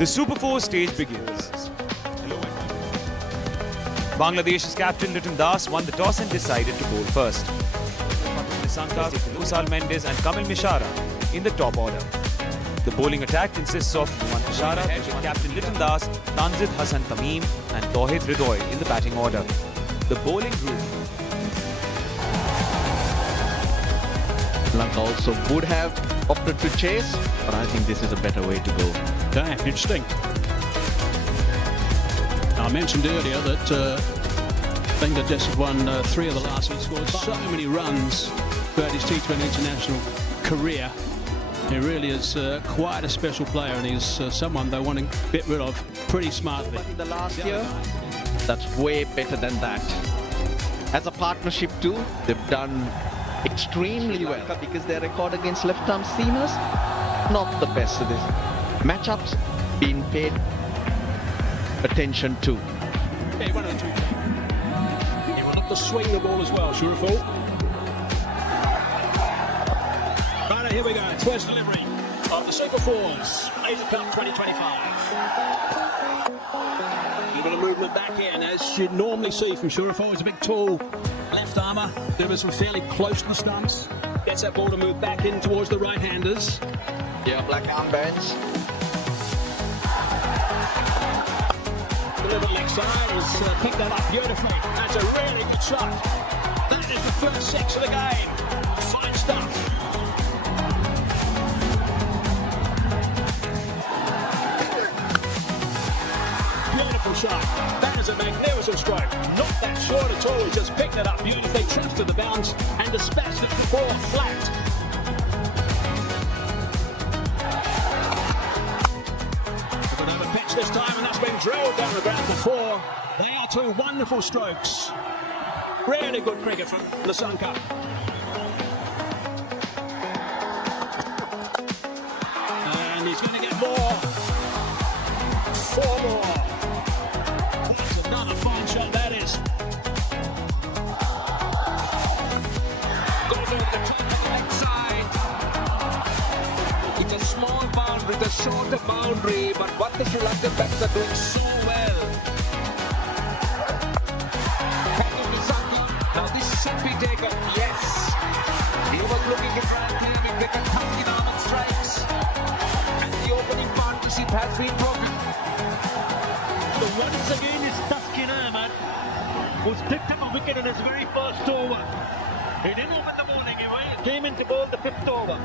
The Super 4 stage begins. Bangladesh's captain Liton Das won the toss and decided to bowl first. Nisanka, Lusal Mendes and Kamil Mishara in the top order. The bowling attack consists of Nuwan Mishara, captain Liton Das, Tanzid Hassan Tamim and Tauhid Ridoy in the batting order. The bowling group. Sri Lanka also would have opted to chase, but I think this is a better way to go. Okay, interesting. I mentioned earlier that Bangladesh have won 3 of the last. He scored so many runs throughout his T20 international career. He really is quite a special player, and he's someone they want to get rid of pretty smartly. But in the last year, that's way better than that. As a partnership too, they've done extremely well because their record against left-arm seamers, not the best of this. Matchups being paid attention to. He went on to he went up to swing the ball as well, Shurufo. Right, here we go. First delivery of the Super 4s, Asia Cup 2025. A little bit of movement back in, as you'd normally see from Shurufo. He's a big, tall left armour. Delivers from fairly close to the stumps. Gets that ball to move back in towards the right-handers. Yeah, black armbands. Delivered leg side, he's picked that up beautifully. That's a really good shot. That is the first 6 of the game. Fine stuff. Beautiful shot. That is a magnificent stroke. Not that short at all. He just picked it up beautifully, trusted the bounce, and dispatched it to the ball flat. Pitch this time, and that's been drilled down the ground before. They are 2 wonderful strokes. Really good cricket from Nisanka. And he's going to get more. 4 more. That's another fine shot, that is. Goes over the top right side. It's a small boundary, the shorter boundary, but what the Sri Lankan bats are doing so well. Now this should be taken, yes. He was looking to try and play with wicket, touching arm and strikes. And the opening partnership has been broken. So once again it's Taskin Ahmed, who's picked up a wicket in his very first over. He didn't open the bowling, he came in to bowl the 5th over.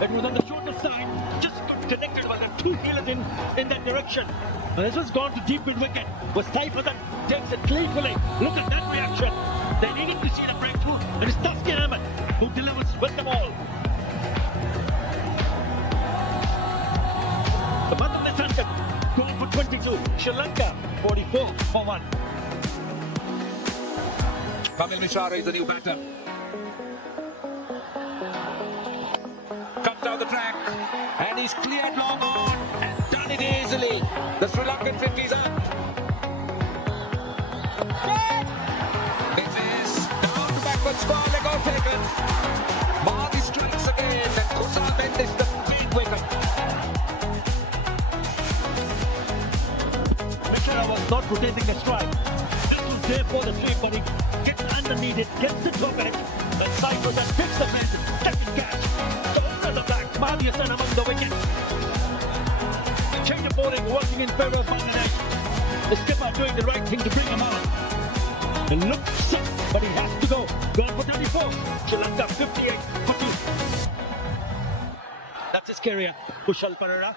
It was on the shorter side, just got connected with the 2 fielders in that direction. And this one's gone to deep mid wicket. Was Saifa that takes it playfully. Look at that reaction. They needed to see the breakthrough. It is Taskin Ahmed who delivers with the ball. The Madam Nisanka going for 22. Sri Lanka 44 for 1. Kamil Mishara is the new batter. Comes down the track, and he's cleared long on and done it easily. The Sri Lankan 50's up. This is down to backwards ball, they got taken. Marty strikes again, and Kusal Mendes the clean wicket. Mishra was not rotating the strike. This was there for the sweep, but he gets underneath it, gets the top of it, then Cyprus and picks the fence, second catch. Over the back, Mahdi Hassan among the wicket. Change of bowling working in favour of Bangladesh. The skipper doing the right thing to bring him out. And look sick, but he has to go. Gone for 34. Sri Lanka 58 for 2. That's his career. Kushal Perera.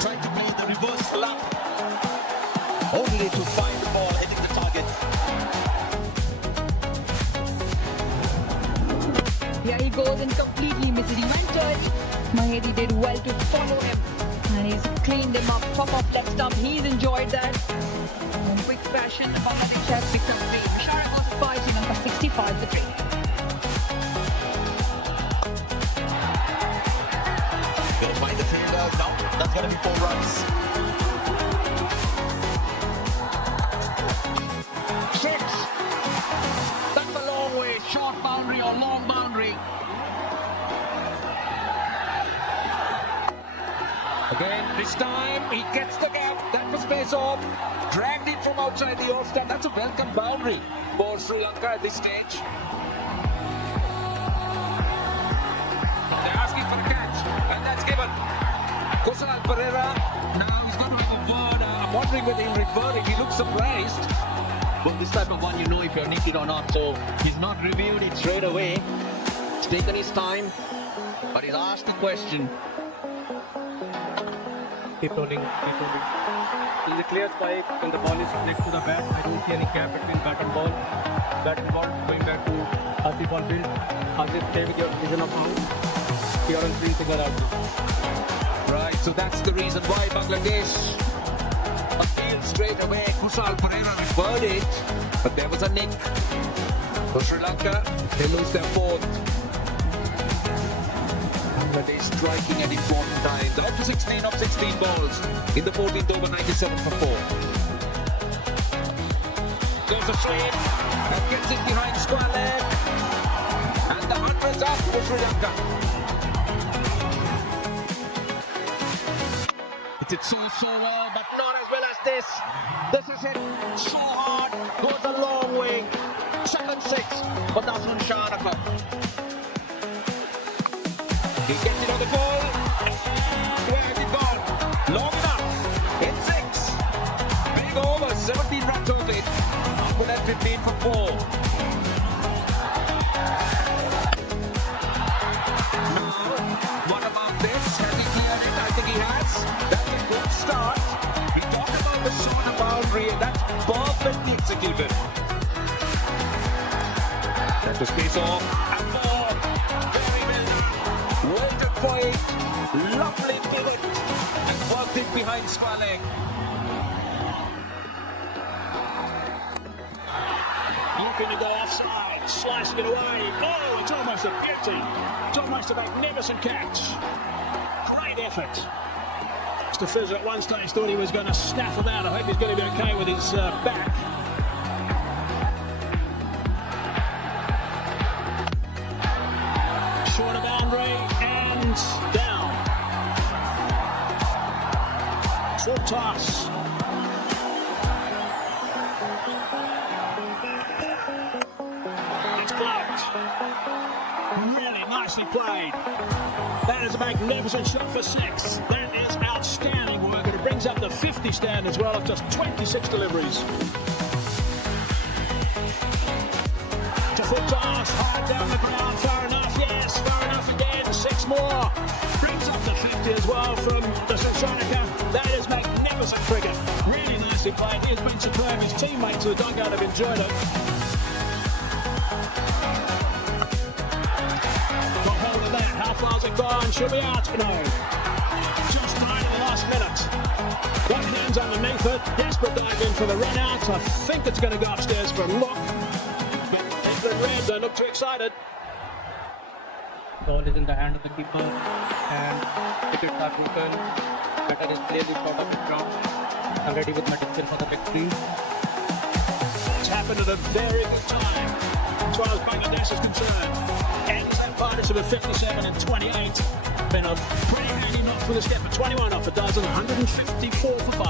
Trying to play the reverse flap, only to find the ball hitting the target. Yeah, he goes and completely misses. He went touch. Mahedi did well to follow him. And he's cleaned him up, top of that stump. He's enjoyed that. In quick fashion, Bangladesh has picked up 3. Mishara goes 5, Sri Lanka 65 for 3. Gonna find the fielder. No, that's gonna be 4 runs. 6. That's a long way. Short boundary or long boundary. Again, this time he gets the gap. That was face off. Dragged it from outside the off stand. That's a welcome boundary for Sri Lanka at this stage. They're asking for a catch, and that's given. Kusal Pereira, now he's going to have a word. I'm wondering whether he'll refer it. He looks surprised. Well, this type of one, you know if you're nicked or not. So he's not reviewed it straight away. He's taken his time, but he's asked the question. Keep rolling, keep rolling. It's a clear spike when the ball is next to the bat. I don't see any gap between bat and ball. Bat and ball going back to Asif ball field. Asif stay with your vision of out. Here on three figure out. Right, so that's the reason why Bangladesh appealed straight away. Kusal Pereira referred it, but there was a nick. For Sri Lanka, they lose their fourth. Bangladesh striking at important times. They're up to 16 of 16 balls in the 14th over, 97 for 4. Goes a swing, and gets it behind square leg. And the 100's up for Sri Lanka. It so well, but not as well as this. This is it so hard, goes a long way. Second 6 for Dasun Shanaka. He gets it on the ball. Where has it gone? Long enough. It's 6. Big over, 17 runs of it. Up with that 15 for 4. What about this? Has he cleared it? I think he has. That's a good start. We talked about the shorter boundary, and that's perfectly executed. That was space off. And more. Very well. Waited for it. Lovely pivot. And worked it behind square leg. Looking to go offside, slicing it away. Oh, it's almost a beauty. It's almost a magnificent catch. Great effort. Mr. Fizz at one stage thought he was going to snaffle that. I hope he's going to be okay with his back. Shorter boundary and down. Full toss. It's blocked. Really nicely played. That is a magnificent shot for 6. That is outstanding work, and it brings up the 50 stand as well of just 26 deliveries. To full toss, hard down the ground, far enough, yes, far enough again, 6 more. Brings up the 50 as well from the Sashanika. That is magnificent cricket. Really nicely played. He has been superb. His teammates of the dugout have enjoyed it. Got hold of that. How far's it gone? She'll be out. No. Just right in the last minute. Got hands underneath it. Desperate dive in for the run out. I think it's going to go upstairs for a look. But England Red don't look too excited. Ball is in the hand of the keeper and wickets are broken. Batter is clearly out of the ground. Already with material for the victory. It's happened at a very good time as far as Bangladesh is concerned. Ends that partnership at 57 and 28. Been a pretty handy knock for the step at 21 off a dozen, 154 for 5.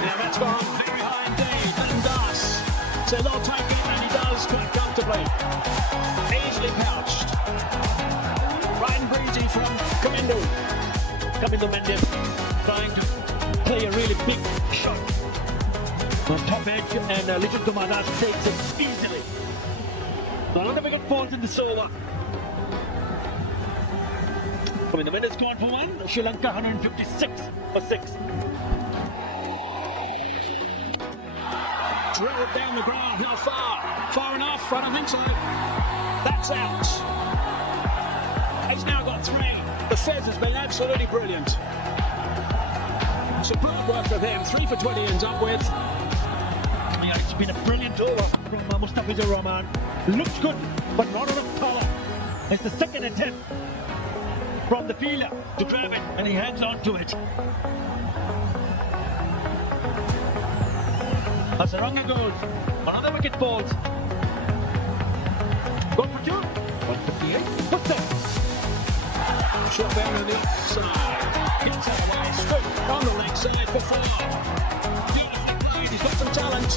Now that's gone very high indeed. Little Das says I'll take it, and he does quite comfortably. Easily pouched. Right and breezy from Kamindal. Kamindal Mendim trying to play a really big shot on top edge, and Lijit Kumar Das takes it easily. Now look at we got balls in the over. Coming the minutes gone for 1. Sri Lanka 156 for 6. Drilled down the ground. How far? Far enough? I don't think so. That's out. He's now got 3. The Fez has been absolutely brilliant. Superb work from him. 3 for 20 ends up with. Yeah, it's been a brilliant over from Mustafizur Rahman. Looks good, but not enough power. It's the second attempt from the fielder to grab it, and he hangs on to it. Hasaranga goes. Another wicket falls. Go for 2. 158. What's that? short boundary on the offside. Gets out of the way, scoop on the leg side for 4. Beautifully played, he's got some talent.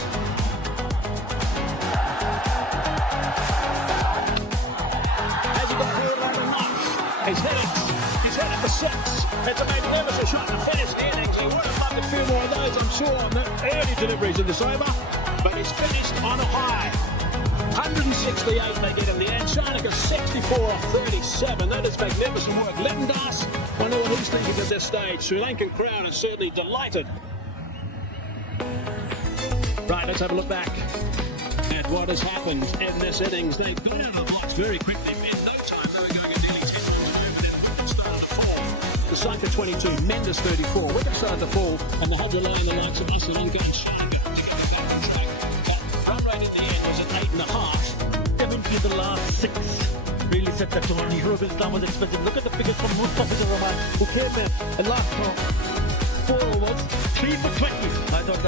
Has he got hold on enough? He's headed for 6. It's a magnificent shot in the first innings. He would have loved a few more of those, I'm sure, on the early deliveries in this over. But he's finished on a high. 168 they get in the end. Sharnika 64 off 37. That is magnificent work. Lindas, I know what he's thinking at this stage. Sri Lankan crowd is certainly delighted. Right, let's have a look back at what has happened in this innings. They've got out of the blocks very quickly. In no time, they were going at nearly 10 minutes and started to fall. The Sanka 22, Mendes 34. Wicket started to fall, and they had to lie in the likes of Sri Lanka and Sharnika to get it back on track. Run rate in the end was at 8.5. Definitely the last 6 really set the tone. Europe Islam was expensive. Look at the figures from Mustafa Rahman, who came in and last 4 overs, 3 for 20. I thought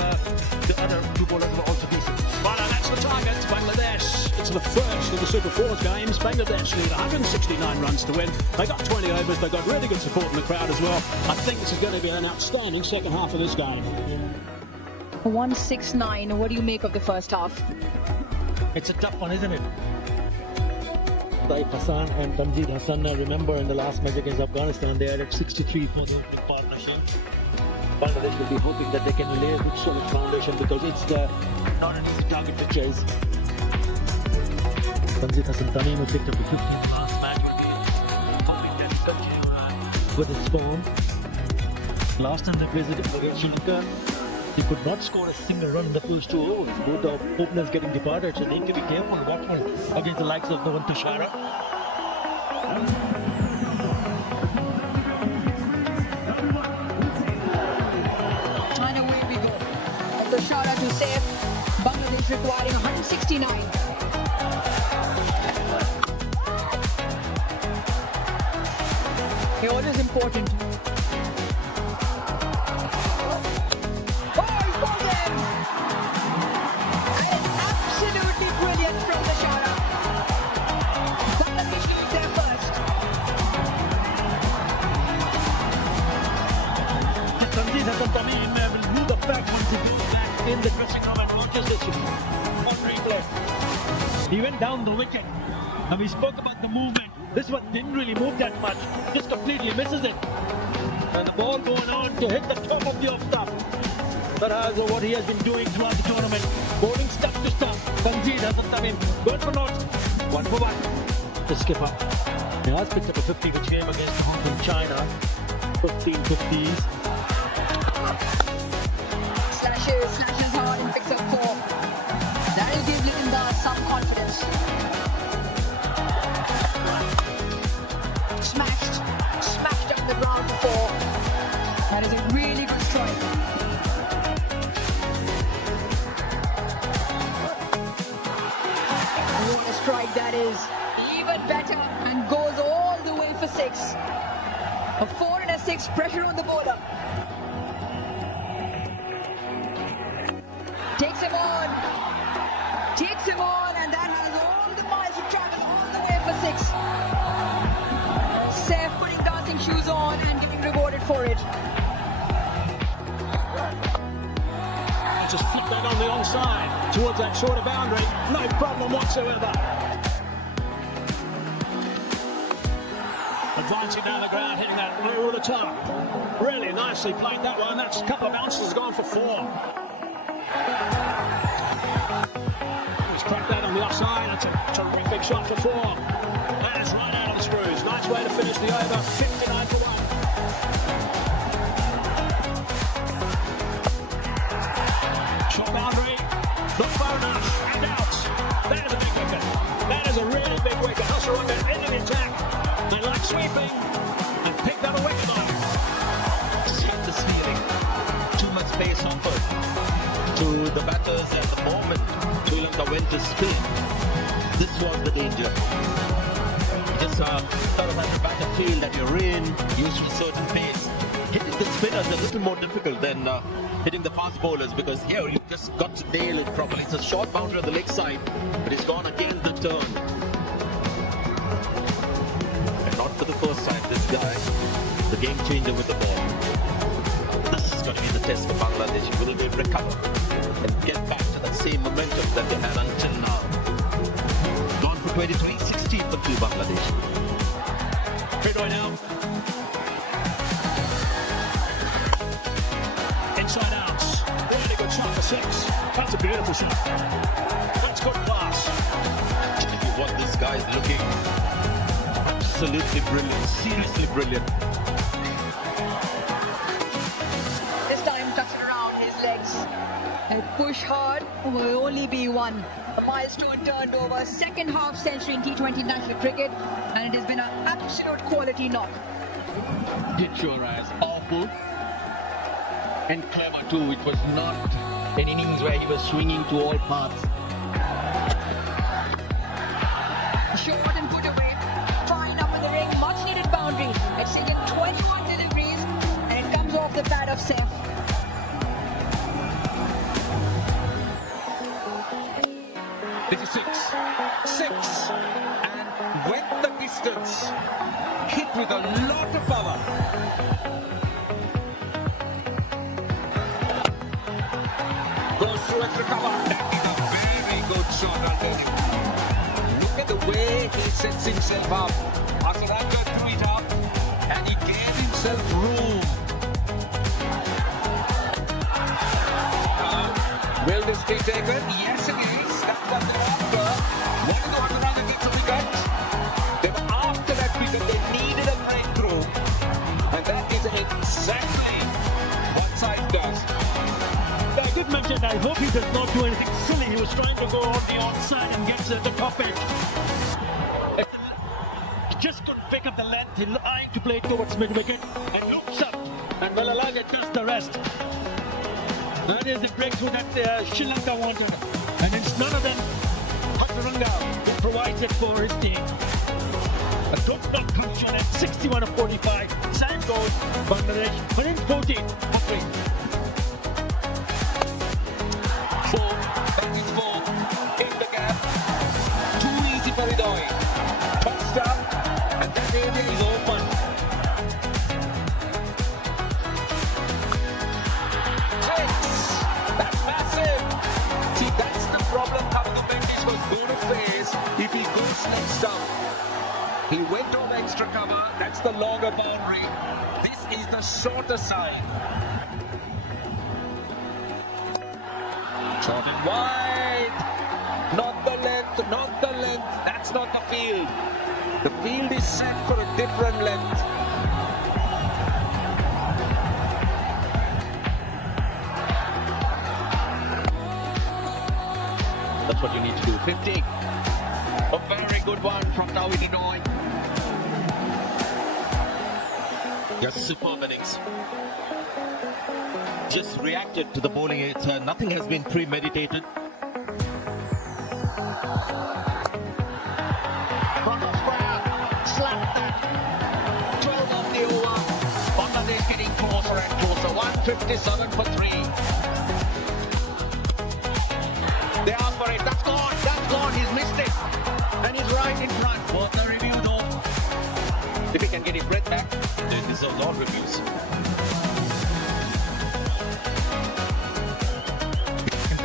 the other 2 bowlers were also decent. Well, that's the target. Bangladesh. It's the first of the Super 4s games. Bangladesh need 169 runs to win. They got 20 overs. They got really good support in the crowd as well. I think this is going to be an outstanding second half of this game. 169. What do you make of the first half? It's a tough one, isn't it? Taif Hassan and Tanzeel Hassan, I remember in the last match against Afghanistan, they are at 63 for the opening partnership. Bangladesh will be hoping that they can lay a good solid foundation because it's not an easy target to chase. Tanzeel Hassan Tamim, who picked up the 15th last match, will be hoping that he continue with his form. Last time they played against Sri Lanka, he could not score a single run in the first 2 overs. Both the openers getting departed, so they need to be careful watching against the likes of Novan Tushara. And away we go. Tushara to save. Bangladesh requiring 169. He always important. Absolutely brilliant from Tushara. Bangladesh is there first. Tanzeel Hassan Tamim will move the back once he goes back in the dressing room and watches this on replay. He went down the wicket and we spoke about the movement. This one didn't really move that much, just completely misses it. And the ball going on to hit the top of the off stump. That is what he has been doing throughout the tournament. Bowling stump to stump. Tanzeel Hassan Tamim, good for naught. 1 for 1. The skipper. He has picked up a 50 which came against Hong Kong, China. 15 50s. Slashes hard and picks up 4. That will give Linda some confidence. Smashed up the ground for 4. That is a really good strike. A strike that is even better and goes all the way for 6. A 4 and a 6, pressure on the bowler. Takes him on, and that has all the miles to travel all the way for 6. Saif putting dancing shoes on and getting rewarded for it. Just flip that on the onside towards that shorter boundary. No problem whatsoever. Advancing down the ground, hitting that over the top. Really nicely played that one. That's a couple of bounces gone for 4. He's cracked that on the offside. That's a terrific shot for 4. That is right out of the screws. Nice way to finish the over. 59 for 1. Short boundary. Not far enough. And out. That is a big wicket. That is a really big wicket. Hasaranga into the attack. They like sweeping and pick that a wicket on. Hit the ceiling. Too much space offered to the batters at the moment. Sri Lanka went to spin. This was the danger. Just sort of at the battlefield that you're in, used to a certain pace. Hitting the spinners is a little more difficult than hitting the fast bowlers because here you just got to nail it properly. It's a short boundary on the leg side, but it's gone against the turn. And not for the first time, this guy game changer with the ball. This is going to be the test for Bangladesh. Will they recover and get back to that same momentum that they had until now? Gone for 23, 16 for 2 Bangladesh. Right now. Inside out. Really good shot for 6. That's a beautiful shot. That's good pass. What this guy is looking absolutely brilliant, seriously brilliant. This time touch it around his legs. A push hard will only be one. A milestone turned over, second half century in T20 national cricket, and it has been an absolute quality knock. Hit your eyes. Awful. And clever too. It was not an innings where he was swinging to all parts. Short and put away. Fine up in the ring, much needed boundary. It's taken 21 deliveries, and it comes off the pad of Saif. This is 6. 6. And went the distance. Hit with a lot of power. Goes through and recover. That is a very good shot, I'll tell you. Look at the way he sets himself up. Asaranga threw it up and he gave himself room. Will this be taken? Yes, it is. That's what they're after. What do Asaranga need to wicket? They were after that wicket. They needed a breakthrough. And that is exactly what side does. Yeah, good mention. I hope he does not do anything silly. He was trying to go on the onside and get to the top edge. He just couldn't pick up the length. He tried to play towards mid-wicket and looks up. And Malalaga does the rest. That is the breakthrough that Sri Lanka wanted. And it's none other than Hasaranga who provides it for his team. A top knock conclusion at 61 of 45. Side goes Bangladesh 114 for 3. 4, that is 4, in the gap, too easy for Hidoi, touched up, and that area is open. 6, that's massive. See, that's the problem Hamadu Mendes was going to face if he goes next up. He went on extra cover, that's the longer boundary, this is the shorter side. Short and wide. Not the length, not the length. That's not the field. The field is set for a different length. That's what you need to do. 50. A very good one from David Hidoi. Just superb innings. Just reacted to the bowling. It's, nothing has been premeditated. Front of square. Slap that. 12 off the over. Bangladesh getting closer and closer. 157 for 3. They asked for it. That's gone. That's gone. He's missed it. And he's right in front. For the review though. If he can get his breath back. They deserve all reviews.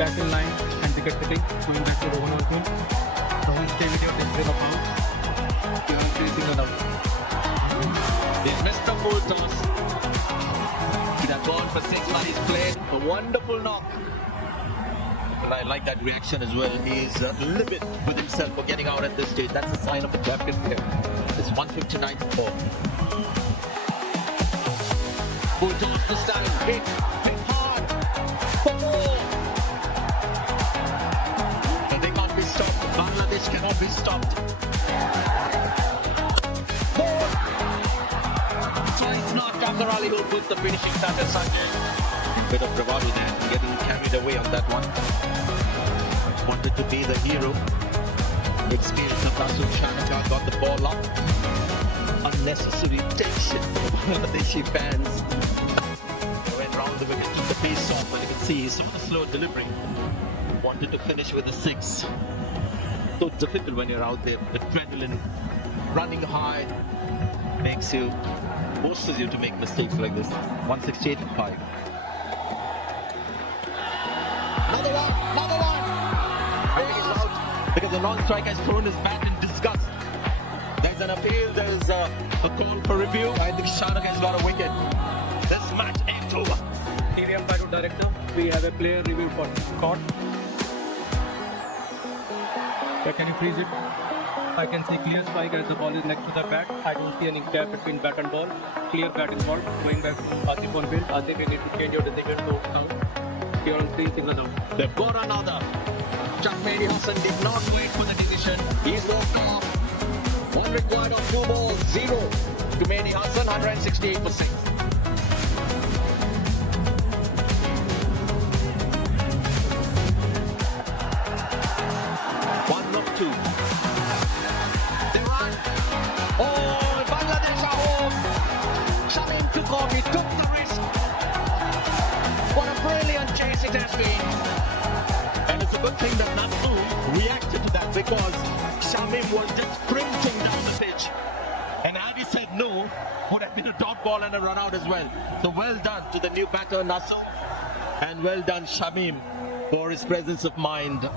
Tackle line and wicket taking, going back to the one team. The whole stay video takes them out. They are chasing it out. They missed the full toss. He'd have gone for 6, but he's played a wonderful knock. And I like that reaction as well. He's livid with himself for getting out at this stage. That's a sign of a champion player. It's 159 for 4. Full toss this time. Hit hard. For 4. Bangladesh cannot be stopped. 4. So it's not Kamdar Ali who put the finishing touch as such. Bit of bravado there, getting carried away on that one. Wanted to be the hero. Experienced Nafasul Shanaka got the ball up. Unnecessary tension for Bangladeshi fans. Went round the wicket, took the pace off, but you can see some of the slow delivery. Wanted to finish with a 6. So difficult when you're out there, adrenaline running high, forces you to make mistakes like this. 168.5. Another one! I think he's out because the non-striker has thrown his bat in disgust. There's an appeal, there's a call for review. I think Shanak has got a wicket. This match ain't over. TV umpire director, we have a player review for court. Can you freeze it? I can see clear strike as the ball is next to the bat. I don't see any gap between bat and ball. Clear batting ball. Going back to Asif on field. Asif, you need to change your decision to count. You're on screen signal out. They've got another. Mehdi Hassan did not wait for the decision. He's walked off. 1 required of 2 balls, 0 to Mehdi Hassan, 168%. Oh, Bangladesh are home. Shamim took off, he took the risk. What a brilliant chase it has been. And it's a good thing that Nasu reacted to that because Shamim was just sprinting down the pitch. And had he said no, would have been a dot ball and a run out as well. So well done to the new batter Nasu. And well done Shamim for his presence of mind.